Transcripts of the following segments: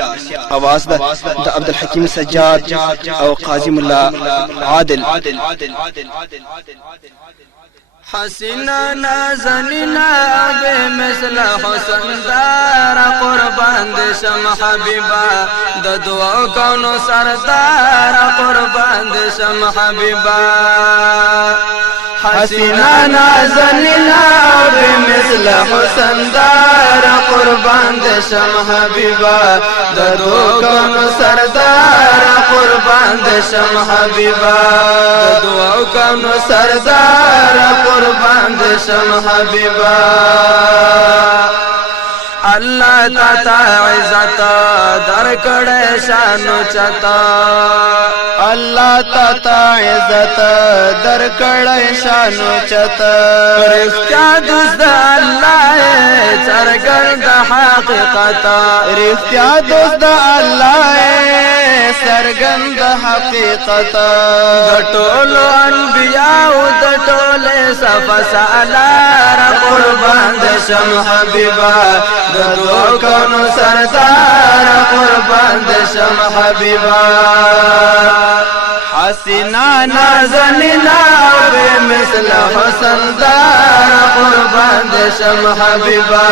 आवाज د عبدالحکیم سجاد او قاضی ملا عادل. حسینا نازنینا بے مثل حسن دار قربان دے شم حبیبا د دعا کونو سردار قربان دے شم حبیبا حسینا نازنینا بے مثل حسن دار قربان دے شم حبیبا د دعا کونو سردار قربان دے شم حبیبا د دعا کونو سردار قربان دے شم حبیبا اللہ تا عزت در کڑے شانو چتا اللہ تا عزت در کڑے شانو چتا رفتیا دوست اللہ سرگرد حقیقتا رفتیا دوست اللہ سرگند حقیقتا دٹولو انبیاء دٹولے صفا سالار قربان دے شم حبیبا دو کونو سردار قربان دے شم حبیبا حسینا نازنینا بے مثل حسن دار قربان دے شم حبیبا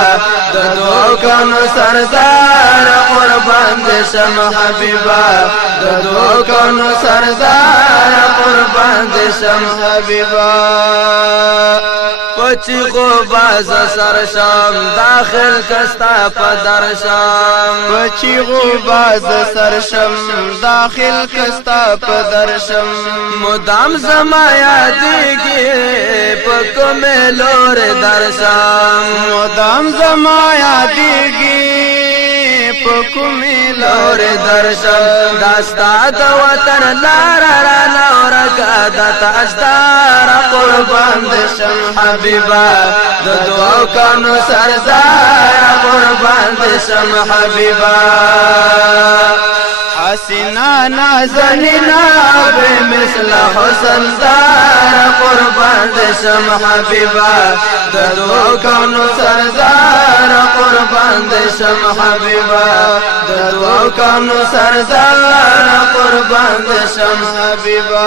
دو کونو سردار قربان دے شم حبیبا دو کونو سردار قربان دے شم حبیبا پچی کو باز سرشم داخل کستا پدر شم پچی کو باز سرشم داخل کستا پدر شم مدام زما یادیگی پکو میں لور درشم مدام زما یادیگی پکو میں لور درشم داستا د وطن لارا لور کا تاجدار قربان دے شم حبیبا د دعا کونو سردار قربان دے شم حبیبا حسینا نازنینا بے مثل حسن دار قربان دے شم حبیبا د دعا کونو سردار قربان دے شم حبیبا د دعا کونو سردار قربان دے شم حبیبا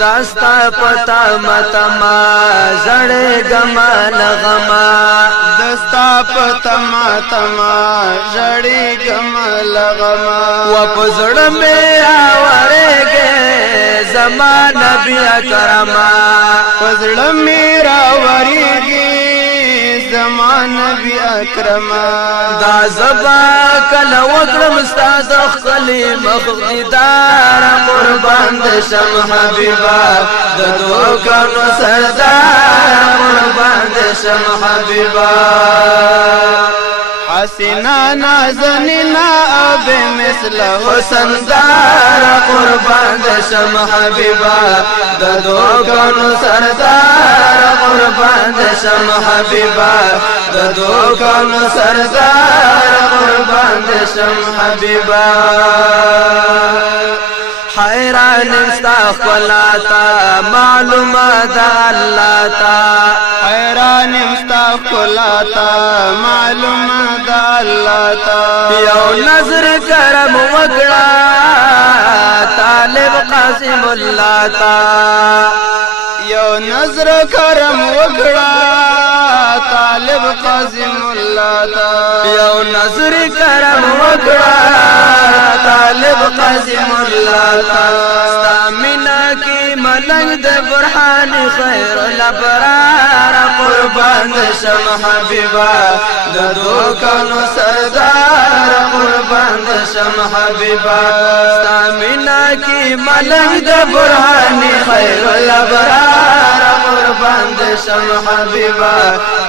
داستا پتا متما زڑے گما لغما دستا پتا متما زڑے گما لغما وپزڑ میں آورے گے زمان نبی اکرما پزڑ میرا وریگی زمان نبی اکرما دا زبا کل وکرم استاد خلی مخدار قربان دے شم حبیبا د دعا کونو سردار قربان دے شم حبیبا حسینا نازنینا بے مثل حسن دار قربان دے شم حبیبا د دعا کونو سردار قربان دے شم حبیبا د دعا کونو سردار قربان دے شم حبیبا حیران استغفلاتا معلومات اللہ تا حیران استغفلاتا معلومات اللہ تا یو نظر کرم وکڑا طالب قاسم اللہ تا یو نظر کرم وکڑا طالب قاسم اللہ تا یو نظر کرم وکڑا طالب قاسم اللہ تا ستامنا کی ملنگ دے برحان خیر الابرار قربان دے شم حبیبا د دعا کونو سردار قربان دے شم حبیبا ستامنا کی ملنگ دے برحان خیر الابرار قربان دے شم حبیبا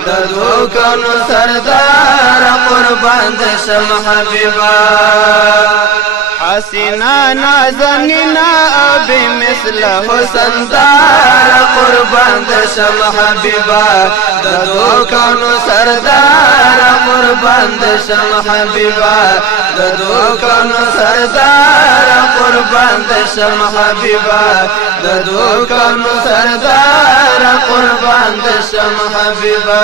د دعا کونو سردار قربان دے شم حبیبا حسینا نازنینا بے مثل حسن دار قربان دے شم حبیبا د دعا کونو سردار قربان دے شم حبیبا د دعا کونو سردار قربان دے شم حبیبا د دعا کونو سردار قربان دے شم حبیبا